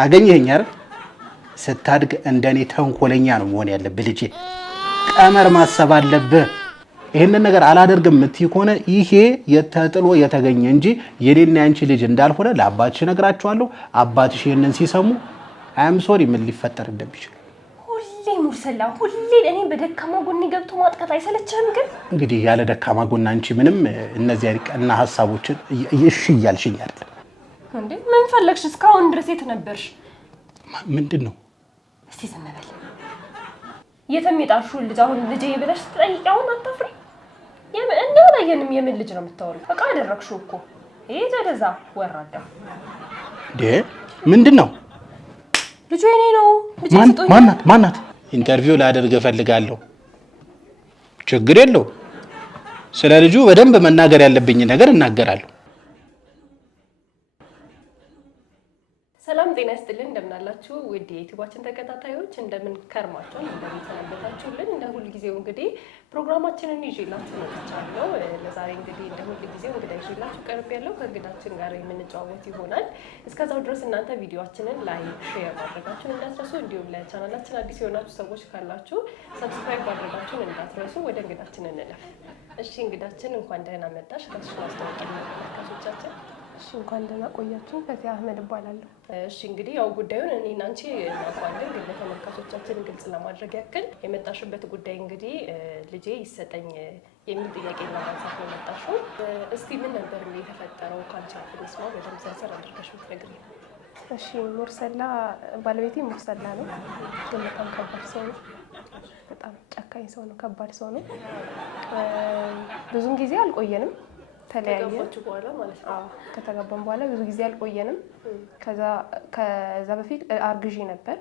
አገኘኸኝ አይደል? ስታድግ እንደኔ ተንኮለኛ ነው መሆን ያለብህ ልጄ። ቀመር ማሰብ አለብህ። ይሄንን ነገር አላደርግም የምትይ ከሆነ ይሄ የተጥሎ የተገኘ እንጂ የኔና ያንቺ ልጅ እንዳልሆነ ለአባትሽ እነግራቸዋለሁ። አባትሽ ይሄንን ሲሰሙ አም ሶሪ ምን ሊፈጠር እንደሚችል ሁሌ ሙርሰላ ሁሌ እኔን በደካማ ጎን ገብቶ ማጥቃት አይሰለችህም? ግን እንግዲህ ያለ ደካማ ጎን አንቺ ምንም እነዚህ ቀና ሐሳቦችን እሺ እያልሽኝ አይደል እንዴ? ምን ፈለግሽ? እስካሁን ድረስ የት ነበርሽ? ምንድነው? እስቲ ዝም በል። የትም የጣልሽውን ልጅ አሁን ልጄ ብለሽ ትጠይቂውን አታፍሪ? እንደውላየንም የምን ልጅ ነው የምታወሪው? በቃ አደረግሽው እኮ ይሄ ተደዛ ወራዳ ምንድነው? ልጁ የኔ ነው። ማናት? ኢንተርቪው ላደርግ እፈልጋለሁ። ችግር የለው። ስለ ልጁ በደንብ መናገር ያለብኝ ነገር እናገራለሁ። ሰላም ጤና ይስጥልን። እንደምናላችሁ ውድ የዩቲዩባችን ተከታታዮች እንደምን ከርማችኋል? እንደምን ሰነበታችሁልን? እንደ ሁሉ ጊዜው እንግዲህ ፕሮግራማችንን ይዤላችሁ መጥቻለሁ። ለዛሬ እንግዲህ እንደ ሁሉ ጊዜው እንግዳ ይዤላችሁ ቀርቤያለሁ። ከእንግዳችን ጋር የምንጨዋወት ይሆናል። እስከዛው ድረስ እናንተ ቪዲዮአችንን ላይክ፣ ሼር ማድረጋችሁን እንዳትረሱ። እንዲሁም ለቻናላችን አዲስ የሆናችሁ ሰዎች ካላችሁ ሰብስክራይብ ማድረጋችሁን እንዳትረሱ። ወደ እንግዳችን እንለፍ። እሺ እንግዳችን እንኳን ደህና መጣሽ። ራስሽን አስተዋውቂልን ተመልካቾቻችን። እሺ እንኳን ደህና ቆያችሁ። ከዚህ አህመድ እባላለሁ። እሺ እንግዲህ ያው ጉዳዩን እኔና አንቺ እናውቃለን፣ ግን ለተመልካቾቻችን ግልጽ ለማድረግ ያክል የመጣሽበት ጉዳይ እንግዲህ ልጄ ይሰጠኝ የሚል ጥያቄ ለማንሳት ነው የመጣሽው። እስቲ ምን ነበር የተፈጠረው? ካንቺ አፍ እንስማ፣ በደምብ ዘርዘር አድርገሽ ብትነግሪኝ። እሺ ሙርሰላ ባለቤቴ ሙርሰላ ነው፣ ግን በጣም ከባድ ሰው ነው። በጣም ጨካኝ ሰው ነው፣ ከባድ ሰው ነው። ብዙም ጊዜ አልቆየንም ተለያየን በኋላ ማለት ነው። ከተጋባን በኋላ ብዙ ጊዜ አልቆየንም። ከዛ በፊት አርግዤ ነበር።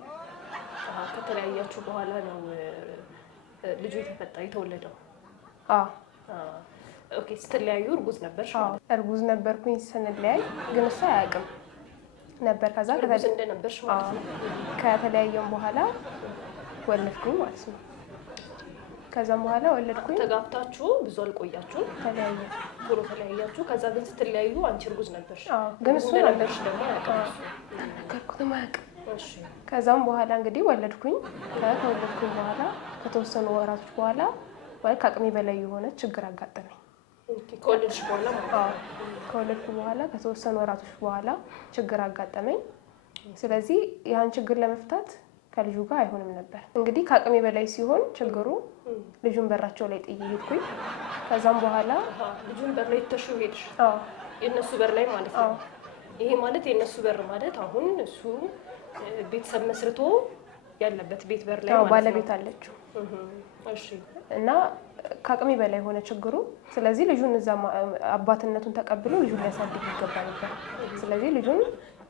ከተለያያችሁ በኋላ ነው ልጁ የተወለደው? ኦኬ። ስትለያዩ እርጉዝ ነበርሽ? እርጉዝ ነበርኩኝ ስንለያይ፣ ግን እሱ አያውቅም ነበር። ከዛ እንደነበርሽ ማለት ነው። ከተለያየን በኋላ ወለድኩኝ ማለት ነው። ከዛም በኋላ ወለድኩኝ። ተጋብታችሁ ብዙ አልቆያችሁ፣ ቶሎ ተለያያችሁ። ከዛ ግን ስትለያዩ አንቺ እርጉዝ ነበርሽ? ግን እሱ ነበርሽ ደግሞ ነገርኩትም አያውቅም። ከዛም በኋላ እንግዲህ ወለድኩኝ። ከወለድኩኝ በኋላ ከተወሰኑ ወራቶች በኋላ ማለት ከአቅሜ በላይ የሆነ ችግር አጋጠመኝ። ከወለድሽ በኋላ ማለት ነው? ከወለድኩ በኋላ ከተወሰኑ ወራቶች በኋላ ችግር አጋጠመኝ። ስለዚህ ያን ችግር ለመፍታት ከልጁ ጋር አይሆንም ነበር። እንግዲህ ከአቅሜ በላይ ሲሆን ችግሩ ልጁን በራቸው ላይ ጥዬ ሄድኩኝ። ከዛም በኋላ ልጁን በር ላይ ተሽው ሄድሽ? የነሱ በር ላይ ማለት ነው። ይሄ ማለት የነሱ በር ማለት አሁን እሱ ቤተሰብ መስርቶ ያለበት ቤት በር ላይ ማለት ነው። ባለቤት አለችው። እሺ። እና ከአቅሜ በላይ ሆነ ችግሩ። ስለዚህ ልጁን እዛ አባትነቱን ተቀብሎ ልጁን ሊያሳድግ ይገባ ነበር። ስለዚህ ልጁን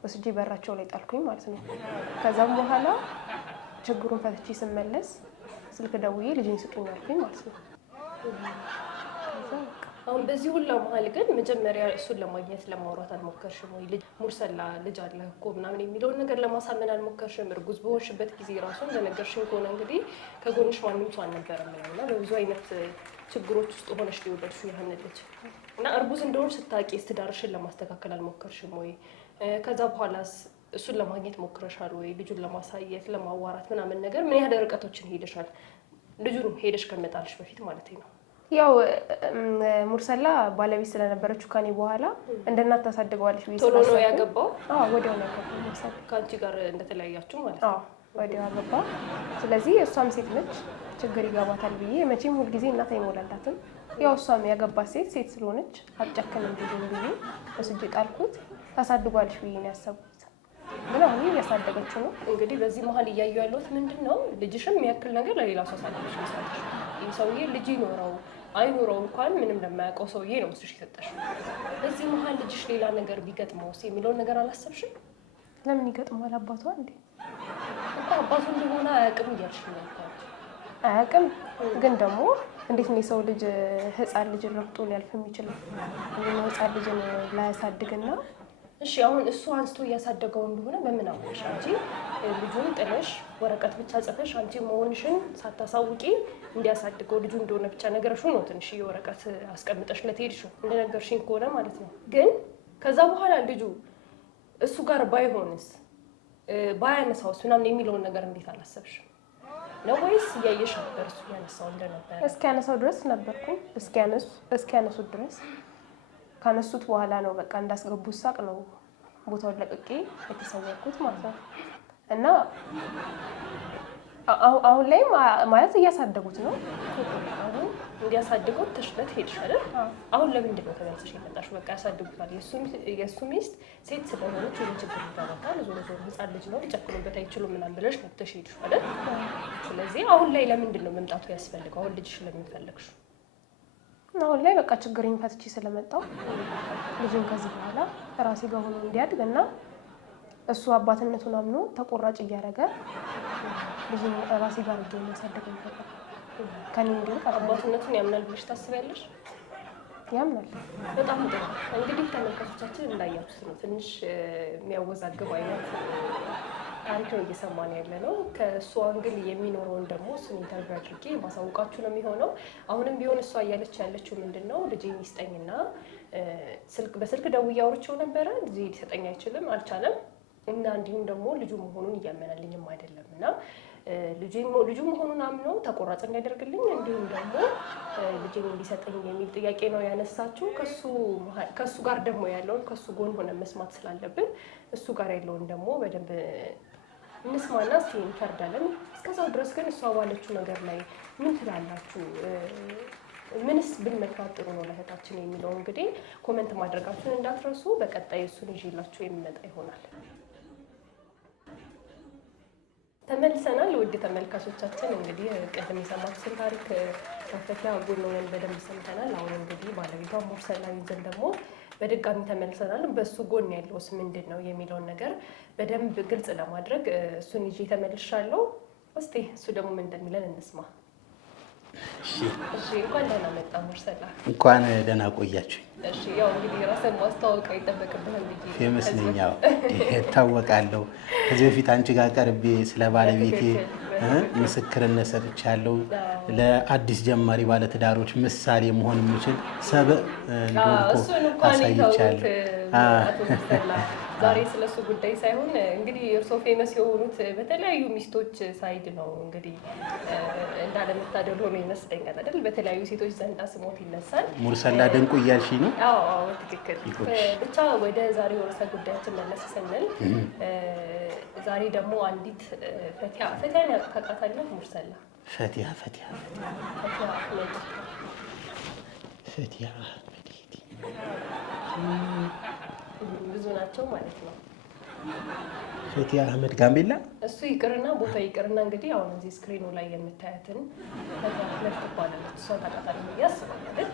ወስጄ በራቸው ላይ ጣልኩኝ ማለት ነው። ከዛም በኋላ ችግሩን ፈትቼ ስመለስ ስልክ ደውዬ ልጅን ስጡኝ አልኩኝ ማለት ነው። አሁን በዚህ ሁሉ መሀል ግን መጀመሪያ እሱን ለማግኘት ለማውራት አልሞከርሽም ወይ? ሙርሰላ ልጅ አለ እኮ ምናምን የሚለውን ነገር ለማሳመን አልሞከርሽም? እርጉዝ በሆንሽበት ጊዜ ራሱ እንደነገርሽኝ ከሆነ እንግዲህ ከጎንሽ ማንም ሰው አልነበረም እና በብዙ አይነት ችግሮች ውስጥ ሆነሽ ሊወለድሽው ያህል ልጅ እና እርጉዝ እንደሆንሽ ስታውቂ ትዳርሽን ለማስተካከል አልሞከርሽም ወይ? ከዛ በኋላስ እሱን ለማግኘት ሞክረሻል ወይ? ልጁን ለማሳየት ለማዋራት ምናምን ነገር ምን ያህል ርቀቶችን ሄደሻል? ልጁን ሄደሽ ከመጣልሽ በፊት ማለት ነው። ያው ሙርሰላ ባለቤት ስለነበረችው ከኔ በኋላ እንደ እናት ታሳድገዋለች ብዬ ቶሎ ነው ያገባው? ወዲያው ነው ያገባው ሙርሰላ። ከአንቺ ጋር እንደተለያያችሁ ማለት ነው? ወዲያው አገባ። ስለዚህ እሷም ሴት ነች፣ ችግር ይገባታል ብዬ መቼም ሁልጊዜ እናት አይሞላላትም። ያው እሷም ያገባት ሴት ስለሆነች አልጨከንም ብዬ ወስጄ ጣልኩት። ታሳድጓለች ብዬ ነው ያሰብኩት፣ ግን አሁን እያሳደገችው ነው። እንግዲህ በዚህ መሀል እያዩ ያለሁት ምንድን ነው ልጅሽም የሚያክል ነገር ለሌላ ሰው ሳደገች መሳለሽ። ይህ ሰውዬ ልጅ ይኖረው አይኖረው እንኳን ምንም ለማያውቀው ሰውዬ ነው ምስሽ የሰጠሽ። በዚህ መሀል ልጅሽ ሌላ ነገር ቢገጥመውስ የሚለውን ነገር አላሰብሽም? ለምን ይገጥመዋል? አባቷ እንዴ እኮ አባቱ እንደሆነ አያውቅም እያልሽ ነው። አያውቅም፣ ግን ደግሞ እንዴት ነው የሰው ልጅ ህፃን ልጅ ረግጦ ሊያልፍ የሚችለው? ህፃን ልጅን ላያሳድግና እሺ አሁን እሱ አንስቶ እያሳደገው እንደሆነ በምን አወቅሽ? አንቺ ልጁን ጥለሽ ወረቀት ብቻ ጽፈሽ አንቺ መሆንሽን ሳታሳውቂ እንዲያሳድገው ልጁ እንደሆነ ብቻ ነገርሽ ነው። ትንሽ የወረቀት አስቀምጠሽ ለትሄድሽው እንደነገርሽኝ ከሆነ ማለት ነው። ግን ከዛ በኋላ ልጁ እሱ ጋር ባይሆንስ ባያነሳውስ ምናምን የሚለውን ነገር እንዴት አላሰብሽም ነው ወይስ እያየሽ ነበር እሱ ያነሳው እንደነበር? እስኪያነሳው ድረስ ነበርኩኝ። እስኪያነሱት ድረስ ካነሱት በኋላ ነው በቃ እንዳስገቡት ሳቅ ነው ቦታውን ለቅቄ የተሰወርኩት ማለት ነው። እና አሁን ላይ ማለት እያሳደጉት ነው። አሁን እንዲያሳድጉት ተሽለት ሄድሽ አይደል? አሁን ለምንድን ነው ተመልሰሽ የመጣሽው? በቃ ያሳድጉታል። የእሱ ሚስት ሴት ስለሆነች ወደ ችግር ይገባታል። ዞሮ ህፃን ልጅ ነው ሊጨክኑበት አይችሉም ምናምን ብለሽ መጥተሽ ሄድሽ አይደል? ስለዚህ አሁን ላይ ለምንድን ነው መምጣቱ ያስፈልገው? አሁን ልጅሽ ለምን ፈለግሽው? አሁን ላይ በቃ ችግሬን ፈትቼ ስለመጣሁ ልጅን ከዚህ በኋላ ራሴ ጋር ሆኖ እንዲያድግ እና እሱ አባትነቱን አምኖ ተቆራጭ እያደረገ ልጅን ራሴ ጋር እንዲሆን ማሳደግ ነበር። ከኔ እንዲልቅ አባትነቱን ያምናል ብለሽ ታስቢያለሽ? ያምናል። በጣም ጥሩ። እንግዲህ ተመልካቾቻችን እንዳያችሁት ነው ትንሽ የሚያወዛግብ አይነት ታሪክ ነው እየሰማን ያለ ነው። ከእሱ አንግል የሚኖረውን ደግሞ እሱን ኢንተርቪው አድርጌ ማሳወቃችሁ ነው የሚሆነው። አሁንም ቢሆን እሷ እያለች ያለችው ምንድን ነው ልጄን ይስጠኝና በስልክ ደውዬ አውርቼው ነበረ። ልጄ ሊሰጠኝ አልቻለም እና እንዲሁም ደግሞ ልጁ መሆኑን እያመናልኝም አይደለም እና ልጁ መሆኑን አምኖ ተቆራጭ እንዲያደርግልኝ እንዲሁም ደግሞ ልጄን እንዲሰጠኝ የሚል ጥያቄ ነው ያነሳችው። ከሱ ጋር ደግሞ ያለውን ከሱ ጎን ሆነ መስማት ስላለብን እሱ ጋር ያለውን ደግሞ በደንብ እንስማና እስኪ እንፈርዳለን። እስከዛው ድረስ ግን እሷ ባለችው ነገር ላይ ምን ትላላችሁ? ምንስ ብንመክራት ጥሩ ነው ለእህታችን የሚለው እንግዲህ ኮሜንት ማድረጋችሁን እንዳትረሱ። በቀጣይ እሱን ይዤላችሁ የሚመጣ ይሆናል። ተመልሰናል። ውድ ተመልካቾቻችን እንግዲህ ቅድም የሰማችሁትን ታሪክ ከፈቲያ ጎን ሆነን በደንብ ሰምተናል። አሁን እንግዲህ ባለቤቷ ሙርሰላ ይዘን ደግሞ በድጋሚ ተመልሰናል። በሱ ጎን ያለውስ ምንድን ነው የሚለውን ነገር በደንብ ግልጽ ለማድረግ እሱን ይዤ ተመልሻለሁ። እስቲ እሱ ደግሞ ምን እንደሚለን እንስማ። እሺ፣ እንኳን ደህና መጣ ሙርሰላ። እንኳን ደህና ቆያችሁ። እሺ፣ ያው እንግዲህ ራስን ማስተዋወቅ አይጠበቅብህም ብዬ ፌመስ ነኝ። ያው እታወቃለሁ። ከዚህ በፊት አንቺ ጋር ቀርቤ ስለ ባለቤቴ ምስክርነት ሰጥቻለሁ። ለአዲስ ጀማሪ ባለትዳሮች ምሳሌ መሆን የሚችል ሰብእ እንደሆንኩ አሳይቻለሁ። ዛሬ ስለሱ ጉዳይ ሳይሆን እንግዲህ እርሶ ፌመስ የሆኑት በተለያዩ ሚስቶች ሳይድ ነው። እንግዲህ እንዳለመታደል ሆኖ ይመስለኛል አይደል? በተለያዩ ሴቶች ዘንድ ስሞት ይነሳል። ሙርሰላ ድንቁ እያልሽ ነው? አዎ ትክክል። ብቻ ወደ ዛሬው ርዕሰ ጉዳያችን መለስ ስንል ዛሬ ደግሞ አንዲት ፈቲያን ታውቃታለህ ሙርሰላ? ፈቲያ ብዙ ናቸው ማለት ነው። ፈቲያ አህመድ ጋምቤላ። እሱ ይቅርና ቦታ ይቅርና እንግዲህ አሁን እዚህ ስክሪኑ ላይ የምታያትን ፈቲያ አህመድ ትባላለች። እሷን ታውቃታለህ ብዬ አስባለሁ አይደል?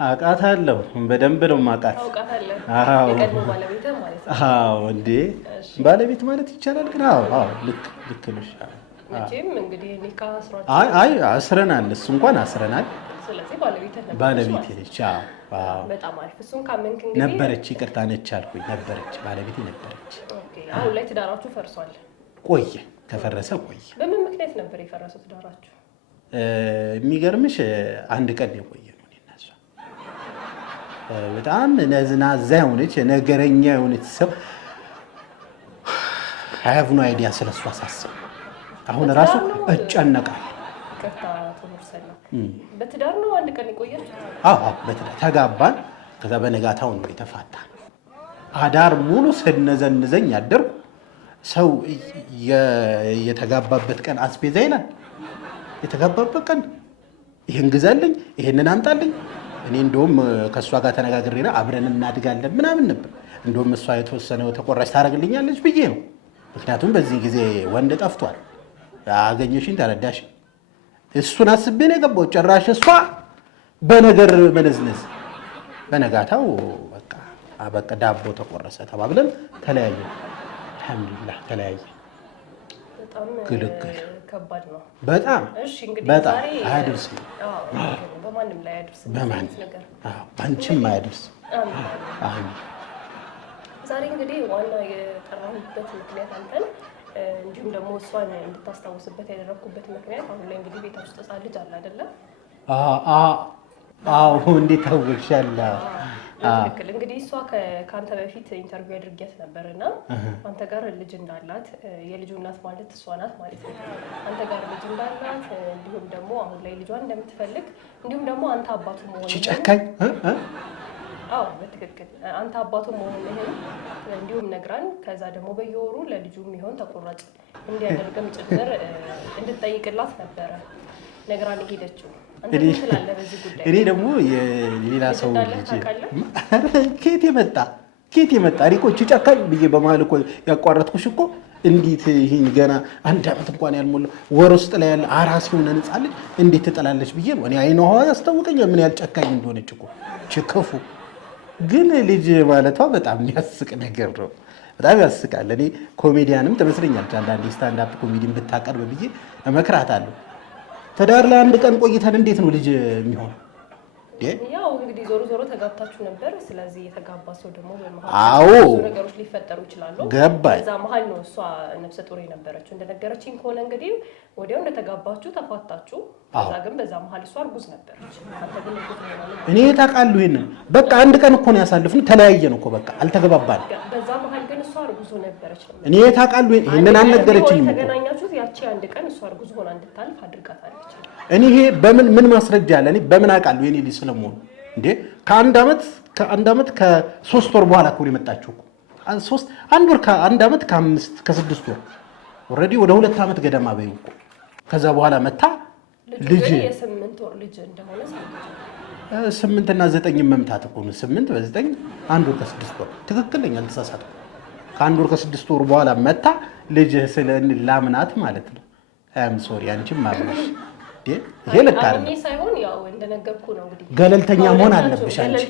አውቃታለሁ፣ በደንብ ነው የማውቃት። ታውቃታለህ? አዎ፣ የቀድሞ ባለቤትህ ማለት ነው። አዎ። እንዴ ባለቤት ማለት ይቻላል ግን? አዎ፣ ልክ ነሽ። መቼም እንግዲህ ኒካ አስሯል። አይ አስረናል፣ እሱ እንኳን አስረናል። ስለዚህ ባለቤቴ ነች። አዎ፣ በጣም አሪፍ። እሱን ካመንክ እንግዲህ ነበረች፣ ይቅርታ ነች አልኩኝ። ነበረች፣ ባለቤቴ ነበረች። ኦኬ። አሁን ላይ ትዳራችሁ ፈርሷል? ቆየ፣ ከፈረሰ ቆየ። በምን ምክንያት ነበር የፈረሰው ትዳራችሁ? የሚገርምሽ አንድ ቀን የቆየ ነው። እኔና እሷ በጣም ነዝናዛ የሆነች ነገረኛ የሆነች ሰው ሀያቭ ኖ አይዲያ ስለሷ ሳስብ አሁን ራሱ እጨነቃለሁ። ይቅርታ ሙርሰላ፣ በትዳር ነው አንድ ቀን የቆያችሁ? አዎ በትዳር ተጋባን። ከዛ በነጋታው ነው የተፋታን። አዳር ሙሉ ስነዘንዘኝ ያደርኩ። ሰው የተጋባበት ቀን አስቤዛ ይላል። የተጋባበት ቀን ይሄን ግዛልኝ፣ ይሄንን አምጣልኝ። እኔ እንደውም ከእሷ ጋር ተነጋግሬና አብረን እናድጋለን ምናምን ነበር። እንደውም እሷ የተወሰነ ተቆራጭ ታደርግልኛለች ብዬ ነው። ምክንያቱም በዚህ ጊዜ ወንድ ጠፍቷል። አገኘሽኝ፣ ተረዳሽ። እሱን አስቤ ነው የገባው። ጭራሽ እሷ በነገር መነዝነዝ። በነጋታው በቃ ዳቦ ተቆረሰ ተባብለን ተለያየ። አልሐምዱሊላህ ተለያየ። በጣም ግልግል ከባድ ነው። በጣም እሺ፣ እንግዲህ በጣም ዛሬ አያደርስ፣ በማንም ላይ አያደርስ፣ በማን ባንቺም አያደርስ። ዛሬ እንግዲህ ዋና የጠራሁበት ምክንያት አንተን እንዲሁም ደግሞ እሷን እንድታስታውስበት ያደረኩበት ምክንያት አሁን ላይ እንግዲህ ቤት ውስጥ ሕፃን ልጅ አለ አይደለም? አዎ። እንዴት ታወቅሻለሁ? በትክክል እንግዲህ እሷ ከአንተ በፊት ኢንተርቪው አድርጊያት ነበርና አንተ ጋር ልጅ እንዳላት የልጁ እናት ማለት እሷ ናት ማለት ነው። አንተ ጋር ልጅ እንዳላት እንዲሁም ደግሞ አሁን ላይ ልጇን እንደምትፈልግ እንዲሁም ደግሞ አንተ አባቱ መሆንህን ጨካኝ አዎ በትክክል አንተ አባቱ መሆንህን እንዲሁም ነግራን ከዛ ደግሞ በየወሩ ለልጁ የሚሆን ተቆራጭ እንዲያደርግም ጭምር እንድትጠይቅላት ነበረ ነግራን ሄደችው። እኔ ደግሞ የሌላ ሰው ልጅ ኬት የመጣ እኔ እኮ ጨካኝ ብዬ በመሀል እኮ ያቋረጥኩሽ እኮ እንዴት ይሄን ገና 1 ዓመት እንኳን ያልሞላው ወር ውስጥ ላይ ያለ አራስ የሆነ ሕፃን ልጅ እንዴት ትጠላለች ብዬ ነው እኔ አይኗ ያስታውቀኛል ምን ያህል ጨካኝ እንደሆነች እኮ ችክፉ ግን ልጅ ማለቷ በጣም የሚያስቅ ነገር ነው። በጣም ያስቃል። እኔ ኮሜዲያንም ትመስለኛለች አንዳንዴ ስታንድ አፕ ኮሜዲን ብታቀርብ ብዬ እመክራታለሁ። ትዳር ላይ 1 ቀን ቆይተን እንዴት ነው ልጅ የሚሆን? ያው እንግዲህ ዞሮ ተጋብታችሁ ነበር። ስለዚህ የተጋባ ሰው ደግሞ አዎ ብዙ ነገሮች ሊፈጠሩ ይችላሉ። ገባኝ። በዛ መሀል ነው እሷ ነፍሰ ጡር የነበረችው እንደነገረችኝ ከሆነ እንግዲህ ወዲያው እንደተጋባችሁ ተፋታችሁ። ከዛ ግን በዛ መሀል እሷ እርጉዝ ነበረች። አንተ ግን እርጉዝ ነው። እኔ ታውቃለሁ ይሄንን በቃ 1 ቀን እኮ ነው ያሳልፍነው። ተለያየን እኮ በቃ አልተገባባን። በዛ መሀል ግን እሷ እርጉዝ ነበረች ነው። እኔ ታውቃለሁ ይሄንን አልነገረችኝም። ተገናኛችሁት ያቺ 1 ቀን እሷ እርጉዝ ሆና እንድታልፍ አድርጋታለች። እኔ ይሄ ምን ማስረጃ አለ? እኔ በምን አውቃለሁ የኔ ልጅ ስለመሆኑ እንዴ? ከአንድ ዓመት ከ3 ወር በኋላ እኮ ነው የመጣችው እኮ 1 ወር ከ1 ዓመት ከ6 ወር ኦልሬዲ ወደ 2 ዓመት ገደማ በይው እኮ ከዛ በኋላ መታ ልጅ የ8 ወር ልጅ እንደሆነ 8 እና 9 መምታት እኮ ነው 8 በ9 1 ወር ከ6 ወር ትክክል ነኝ አልተሳሳትኩም። ከ1 ወር ከ6 ወር በኋላ መታ ልጅ ስለላምናት ማለት ነው። አም ሶሪ አንቺም ማብለሽ ይሄ ልክ አይደለም። ሳይሆን ያው እንደነገርኩ ነው እንግዲህ ገለልተኛ መሆን አለብሽ አንቺ።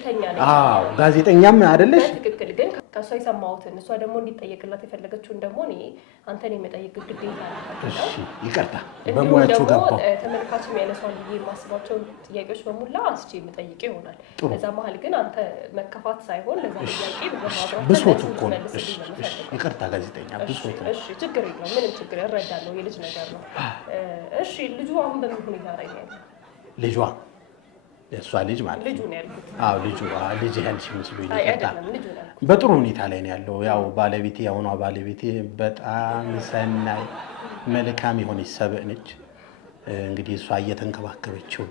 አዎ ጋዜጠኛም አይደለሽ። ትክክል ግን ከሷ የሰማሁትን እሷ ደግሞ እንዲጠየቅላት የፈለገችውን ደግሞ እኔ አንተን የመጠየቅ ግዴታ አለበት። እሺ ይቅርታ በሙያችሁ ገባው። ተመልካች የሚያነሳው ብዬ የማስባቸው ጥያቄዎች በሙላ አስቼ የምጠይቅ ይሆናል። ለዛ መሀል ግን አንተ መከፋት ሳይሆን ለዛ ጥያቄ ብሶት እኮ ነው። እሺ ይቅርታ ጋዜጠኛ ብሶት ነው። እሺ ችግር የለውም ምንም ችግር እረዳለሁ። የልጅ ነገር ነው። እሺ ልጁ አሁን በምን ሁኔታ ላይ ነው ያለው? ልጇ የእሷ ልጅ ማለት ልጁ ነው ያልኩት። አዎ ልጅ ያልሽ መስሎኝ በጥሩ ሁኔታ ላይ ነው ያለው። ያው ባለቤቴ የአሁኗ ባለቤቴ በጣም ሰናይ መልካም የሆነች ሰብእ ነች። እንግዲህ እሷ እየተንከባከበችው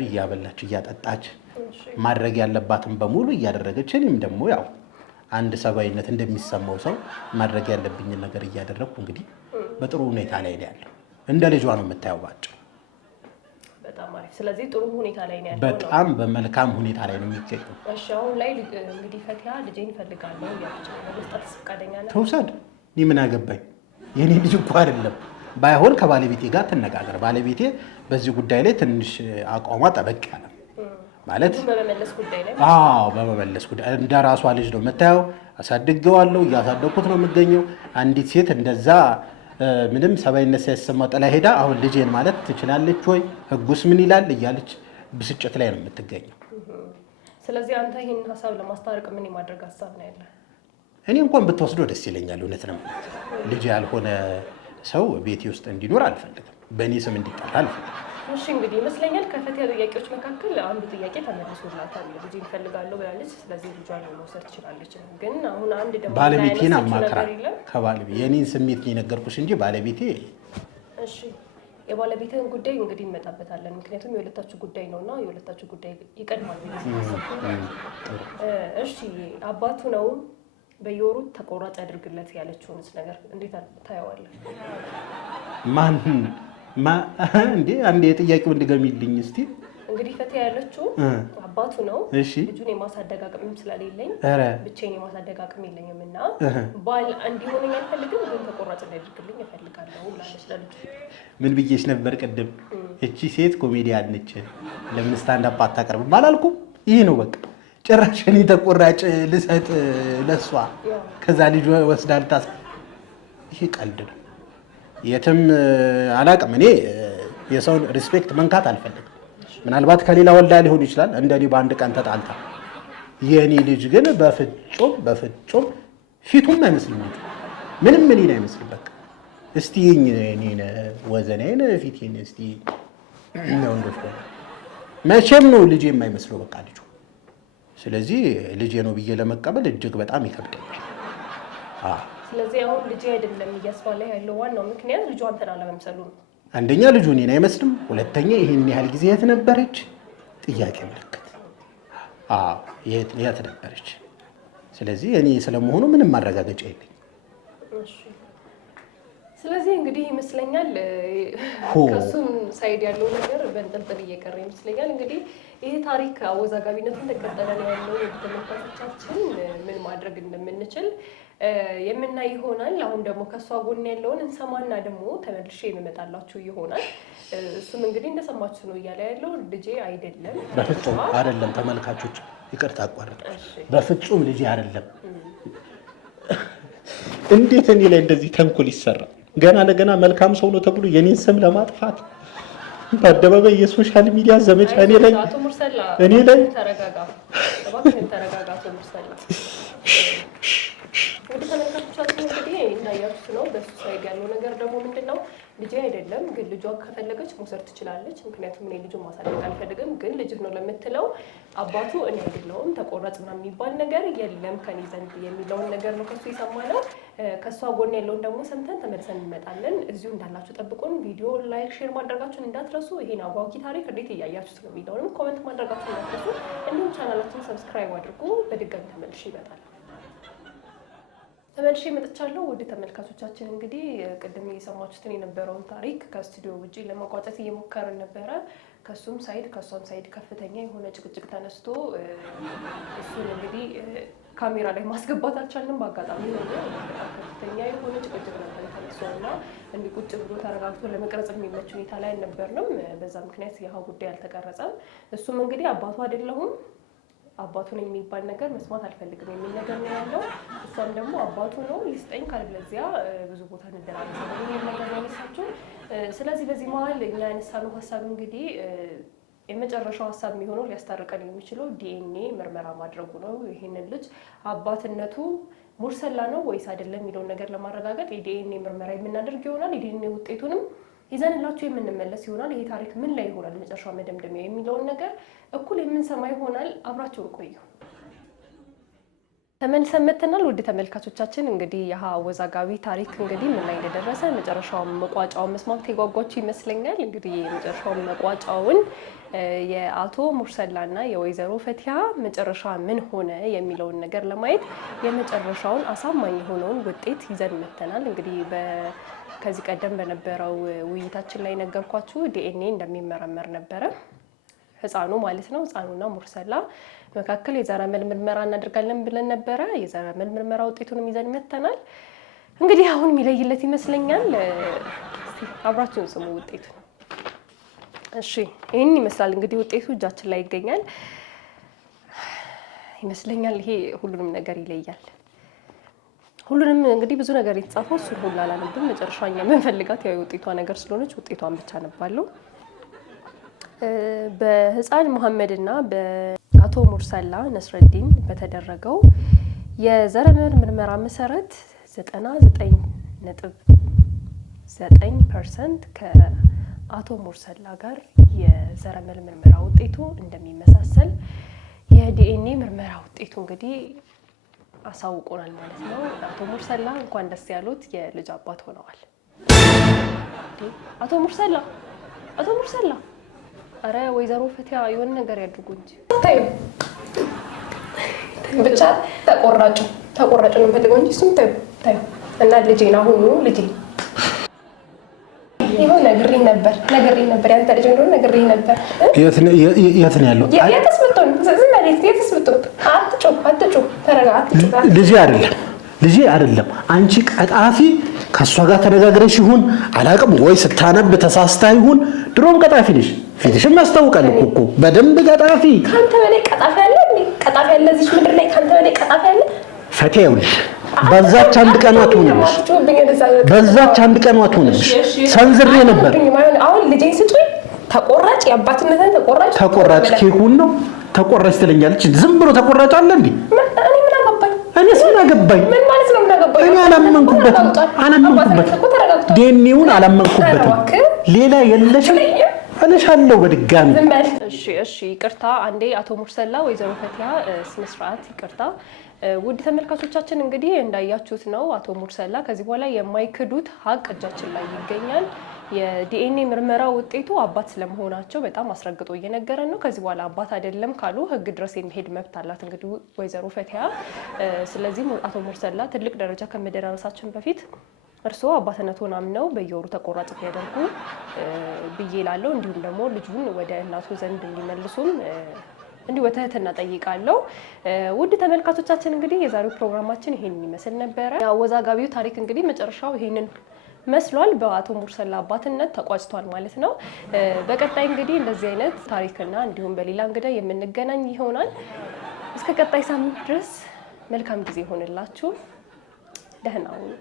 እያበላች እያጠጣች ማድረግ ያለባትን በሙሉ እያደረገች እኔም ደግሞ ያው አንድ ሰብአዊነት እንደሚሰማው ሰው ማድረግ ያለብኝን ነገር እያደረግኩ እንግዲህ በጥሩ ሁኔታ ላይ ነው ያለው። እንደ ልጇ ነው የምታየው ባጭሩ። በጣም አሪፍ። ስለዚህ ጥሩ ሁኔታ ላይ ነው ያለው። በጣም በመልካም ሁኔታ ላይ ነው የሚገኘው። እሺ አሁን ላይ እንግዲህ ፈቲያ ልጄን እፈልጋለሁ ያለች ነው። መስጠት ፈቃደኛ ነህ? ተውሰድ። እኔ ምን አገባኝ? የኔ ልጅ እኮ አይደለም። ባይሆን ከባለቤቴ ጋር ትነጋገር። ባለቤቴ በዚህ ጉዳይ ላይ ትንሽ አቋሟ ጠበቅ ያለ ማለት በመመለስ ጉዳይ ላይ በመመለስ ጉዳይ እንደ ራሷ ልጅ ነው የምታየው። አሳድገዋለሁ፣ እያሳደግኩት ነው የምገኘው። አንዲት ሴት እንደዛ ምንም ሰብአዊነት ሳይሰማ ጥላ ሄዳ አሁን ልጄን ማለት ትችላለች ወይ? ህጉስ ምን ይላል? እያለች ብስጭት ላይ ነው የምትገኘው። ስለዚህ አንተ ይህን ሀሳብ ለማስታረቅ ምን የማድረግ ሀሳብ ነው ያለ? እኔ እንኳን ብትወስዶ ደስ ይለኛል። እውነት ነው። ልጅ ያልሆነ ሰው ቤቴ ውስጥ እንዲኖር አልፈልግም። በእኔ ስም እንዲጠራ አልፈልግም። እሺ እንግዲህ ይመስለኛል ከፈቲያ ጥያቄዎች መካከል አንዱ ጥያቄ ተመልሶላታል። ልጅ ይፈልጋለሁ ብላለች። ስለዚህ ልጇን መውሰድ ትችላለች። ግን አሁን አንድ ደግሞ ባለቤቴን አማክራ የኔን ስሜት የነገርኩሽ እንጂ ባለቤቴ እሺ የባለቤትን ጉዳይ እንግዲህ እንመጣበታለን። ምክንያቱም የሁለታችሁ ጉዳይ ነውና የሁለታችሁ ጉዳይ ይቀድማል። እሺ አባቱ ነው በየወሩ ተቆራጭ አድርግለት ያለችውንስ ነገር እንዴት ታየዋለህ? እንዴ አንዴ የጥያቄው እንድገሚልኝ እስቲ። እንግዲህ ፈቲያ ያለችው አባቱ ነው። ልጁን የማሳደግ አቅምም ስለሌለኝ ብቻዬን የማሳደግ አቅም የለኝም እና ባል እንዲሆነኝ አልፈልግም፣ ግን ተቆራጭ እንዳያደርግልኝ እፈልጋለሁ ብላለች ለልጁ። ምን ብዬሽ ነበር ቅድም? እቺ ሴት ኮሜዲያን ነች፣ ለምን ስታንድ አፕ አታቀርብም አላልኩም? ይህ ነው በቃ። ጭራሽ እኔ ተቆራጭ ልሰጥ ለሷ ከዛ ልጅ ወስዳ ልታስ ይሄ ቀልድ ነው። የትም አላቅም። እኔ የሰውን ሪስፔክት መንካት አልፈልግም። ምናልባት ከሌላ ወልዳ ሊሆን ይችላል እንደኔ በአንድ ቀን ተጣልታ። የኔ ልጅ ግን በፍጹም ፊቱም አይመስልም ልጁ ምንም እኔን አይመስልም። በቃ እስቲ እኔን ወዘኔን ፊቴን እስቲ ነው እንደው መቼም ነው ልጅ የማይመስለው በቃ ልጁ ስለዚህ ልጄ ነው ብዬ ለመቀበል እጅግ በጣም ይከብደኛል። ስለዚህ አሁን ልጄ አይደለም እያስባለ ያለው ዋናው ምክንያት ልጁ አንተን አለመምሰሉ ነው። አንደኛ ልጁ እኔን አይመስልም፣ ሁለተኛ ይሄን ያህል ጊዜ የት ነበረች? ጥያቄ ምልክት። የት ነበረች? ስለዚህ እኔ ስለመሆኑ ምንም ማረጋገጫ የለኝም። ስለዚህ እንግዲህ ይመስለኛል ከሱም ሳይድ ያለው ነገር በእንጥልጥል እየቀረ ይመስለኛል። እንግዲህ ይሄ ታሪክ አወዛጋቢነቱን ተቀጠለ ነው ያለው። ተመልካቾቻችን ምን ማድረግ እንደምንችል የምናይ ይሆናል። አሁን ደግሞ ከሷ ጎን ያለውን እንሰማና ደግሞ ተመልሼ የምመጣላችሁ ይሆናል። እሱም እንግዲህ እንደሰማችሁ ነው እያለ ያለው ልጄ አይደለም። በፍጹም አይደለም። ተመልካቾች ይቅርታ አቋረጥ። በፍጹም ልጄ አይደለም። እንዴት እኔ ላይ እንደዚህ ተንኮል ይሰራል? ገና ለገና መልካም ሰው ነው ተብሎ የኔን ስም ለማጥፋት በአደባባይ የሶሻል ሚዲያ ዘመቻ እኔ ላይ ተረጋጋ። እባክህን ተረጋጋ አቶ ሙርሰላ። እንግዲህ ተመልካቾቻችን እንግዲህ እንዳያችሁት ነው። በሱ ሳይድ ያለው ነገር ደግሞ ምንድነው? ልጄ አይደለም ግን ልጇ ከፈለገች መውሰድ ትችላለች። ምክንያቱም እኔ ልጁን ማሳደግ አልፈልግም። ግን ልጅህ ነው ለምትለው አባቱ እኔ አይደለሁም ተቆራጭ ምናምን የሚባል ነገር የለም ከኔ ዘንድ የሚለውን ነገር ነው ከሱ የሰማነው። ከሷ ጎን ያለውን ደግሞ ሰምተን ተመልሰን እንመጣለን። እዚሁ እንዳላችሁ ጠብቁን። ቪዲዮ ላይክ፣ ሼር ማድረጋችሁን እንዳትረሱ። ይሄን አጓጊ ታሪክ እንዴት እያያችሁት ነው የሚለውንም ኮሜንት ማድረጋችሁን እንዳትረሱ። እንዲሁም ቻናላችንን ሰብስክራይብ አድርጉ። በድጋሚ ተመልሼ ይመጣል። ተመልሼ መጥቻለሁ። ውድ ተመልካቾቻችን እንግዲህ ቅድም እየሰማችሁትን የነበረውን ታሪክ ከስቱዲዮ ውጪ ለመቋጨት እየሞከርን ነበረ። ከሱም ሳይድ ከሷም ሳይድ ከፍተኛ የሆነ ጭቅጭቅ ተነስቶ እሱን እንግዲህ ካሜራ ላይ ማስገባት አልቻልንም። በአጋጣሚ ነው ከፍተኛ የሆነ ጭቅጭቅ ነበር ተነስቶና እንዲህ ቁጭ ብሎ ተረጋግቶ ለመቅረጽ የሚመች ሁኔታ ላይ አልነበርንም። በዛ ምክንያት ያው ጉዳይ አልተቀረጸም። እሱም እንግዲህ አባቱ አይደለሁም አባቱን የሚባል ነገር መስማት አልፈልግም የሚል ነገር ነው ያለው። እሷም ደግሞ አባቱ ነው ይስጠኝ ካልብለዚያ ብዙ ቦታ እንደራረሳለን የሚል ነገር ነው ያነሳችው። ስለዚህ በዚህ መሀል እኛ ያነሳነው ሀሳብ እንግዲህ የመጨረሻው ሀሳብ የሚሆነው ሊያስታርቀን የሚችለው ዲኤንኤ ምርመራ ማድረጉ ነው። ይህንን ልጅ አባትነቱ ሙርሰላ ነው ወይስ አይደለም የሚለውን ነገር ለማረጋገጥ የዲኤንኤ ምርመራ የምናደርግ ይሆናል። የዲኤንኤ ውጤቱንም ይዘንላችሁ የምንመለስ ይሆናል። ይሄ ታሪክ ምን ላይ ይሆናል መጨረሻው መደምደሚያ የሚለውን ነገር እኩል የምንሰማ ይሆናል። አብራችሁን ቆዩ። ተመልሰን መጥተናል። ውድ ተመልካቾቻችን እንግዲህ ይህ አወዛጋቢ ታሪክ እንግዲህ ምን ላይ እንደደረሰ መጨረሻውን መቋጫውን መስማት የጓጓችሁ ይመስለኛል። እንግዲህ የመጨረሻውን መቋጫውን የአቶ ሙርሰላና የወይዘሮ ፈቲያ መጨረሻ ምን ሆነ የሚለውን ነገር ለማየት የመጨረሻውን አሳማኝ የሆነውን ውጤት ይዘን መጥተናል። እንግዲህ ከዚህ ቀደም በነበረው ውይይታችን ላይ ነገርኳችሁ ዲኤንኤ እንደሚመረመር ነበረ። ህፃኑ ማለት ነው። ህፃኑና ሙርሰላ መካከል የዘረመል ምርመራ እናደርጋለን ብለን ነበረ። የዘረመል ምርመራ ውጤቱንም ይዘን መጥተናል። እንግዲህ አሁን የሚለይለት ይመስለኛል። አብራችሁን ስሙ ውጤቱ። እሺ ይህን ይመስላል እንግዲህ ውጤቱ እጃችን ላይ ይገኛል ይመስለኛል። ይሄ ሁሉንም ነገር ይለያል። ሁሉንም እንግዲህ ብዙ ነገር የተጻፈው እሱን ሁሉ አላነብም። መጨረሻኛ የምንፈልጋት ያው የውጤቷ ነገር ስለሆነች ውጤቷን ብቻ አነባለሁ። በህፃን መሐመድና በአቶ ሙርሰላ ነስረዲን በተደረገው የዘረመል ምርመራ መሰረት 99.9% ከአቶ ሙርሰላ ጋር የዘረመል ምርመራ ውጤቱ እንደሚመሳሰል የዲኤንኤ ምርመራ ውጤቱ እንግዲህ አሳውቆናል ማለት ነው። አቶ ሙርሰላ እንኳን ደስ ያሉት የልጅ አባት ሆነዋል። አቶ ሙርሰላ አረ ወይዘሮ ፈቲያ የሆነ ነገር ያድርጉ እንጂ ታዩ ብቻ ተቆራጭ ነው ፈልገው እንጂ እሱም ታዩ እና ልጄን አሁን ልጄ ይሁን ነግሬኝ ነበር ያንተ ልጅ እንደሆነ ነግሬኝ ነበር። የት ነው ያለው? የተስብቶን ዝም ማለት የተስብቶን አትጩ ተረጋ አትጩ። ልጄ አይደለም አንቺ ቀጣፊ። ከሷ ጋር ተነጋግረሽ ይሁን አላቅም ወይ ስታነብ ተሳስታ ይሁን ድሮም ቀጣፊ ነሽ። ፊትሽም ያስታውቃል እኮ በደንብ ቀጣፊ። ካንተ በላይ ቀጣፊ አለ እንዴ? ቀጣፊ ያለ እዚህ ምድር ላይ ካንተ በላይ ቀጣፊ አለ? ፈቲያ ይኸውልሽ በዛች አንድ ቀን አትሆንልሽ። ሰንዝሬ ነበር። አሁን ልጄን ስጡኝ። ተቆራጭ የአባትነትን ተቆራጭ ኬኩን ነው ተቆራጭ ትለኛለች። ዝም ብሎ ተቆራጭ አለ እንዴ? እኔስ ምን አገባኝ? ምን ማለት ነው? ምን አገባኝ? እኔ አላመንኩበትም። ዲኤንኤውን አላመንኩበትም። ሌላ የለሽም። እልሻለሁ በድጋሚ። እሺ ይቅርታ አንዴ አቶ ሙርሰላ ወይዘሮ ፈቲያ ስነ ስርዓት ይቅርታ። ውድ ተመልካቾቻችን እንግዲህ እንዳያችሁት ነው አቶ ሙርሰላ ከዚህ በኋላ የማይክዱት ሀቅ እጃችን ላይ ይገኛል። የዲኤንኤ ምርመራ ውጤቱ አባት ስለመሆናቸው በጣም አስረግጦ እየነገረን ነው። ከዚህ በኋላ አባት አይደለም ካሉ ህግ ድረስ የሚሄድ መብት አላት እንግዲህ ወይዘሮ ፈቲያ። ስለዚህ አቶ ሙርሰላ ትልቅ ደረጃ ከመደራረሳችን በፊት እርስዎ አባትነቱን አምነው በየወሩ ተቆራጭ ቢያደርጉ ብዬ እላለሁ። እንዲሁም ደግሞ ልጁን ወደ እናቱ ዘንድ እንዲመልሱም እንዲሁ በትህትና ጠይቃለሁ። ውድ ተመልካቾቻችን እንግዲህ የዛሬው ፕሮግራማችን ይሄንን ይመስል ነበረ። አወዛጋቢው ታሪክ እንግዲህ መጨረሻው ይሄንን መስሏል። በአቶ ሙርሰላ አባትነት ተቋጭቷል ማለት ነው። በቀጣይ እንግዲህ እንደዚህ አይነት ታሪክና እንዲሁም በሌላ እንግዳ የምንገናኝ ይሆናል። እስከ ቀጣይ ሳምንት ድረስ መልካም ጊዜ ይሆንላችሁ። ደህና ሁኑ።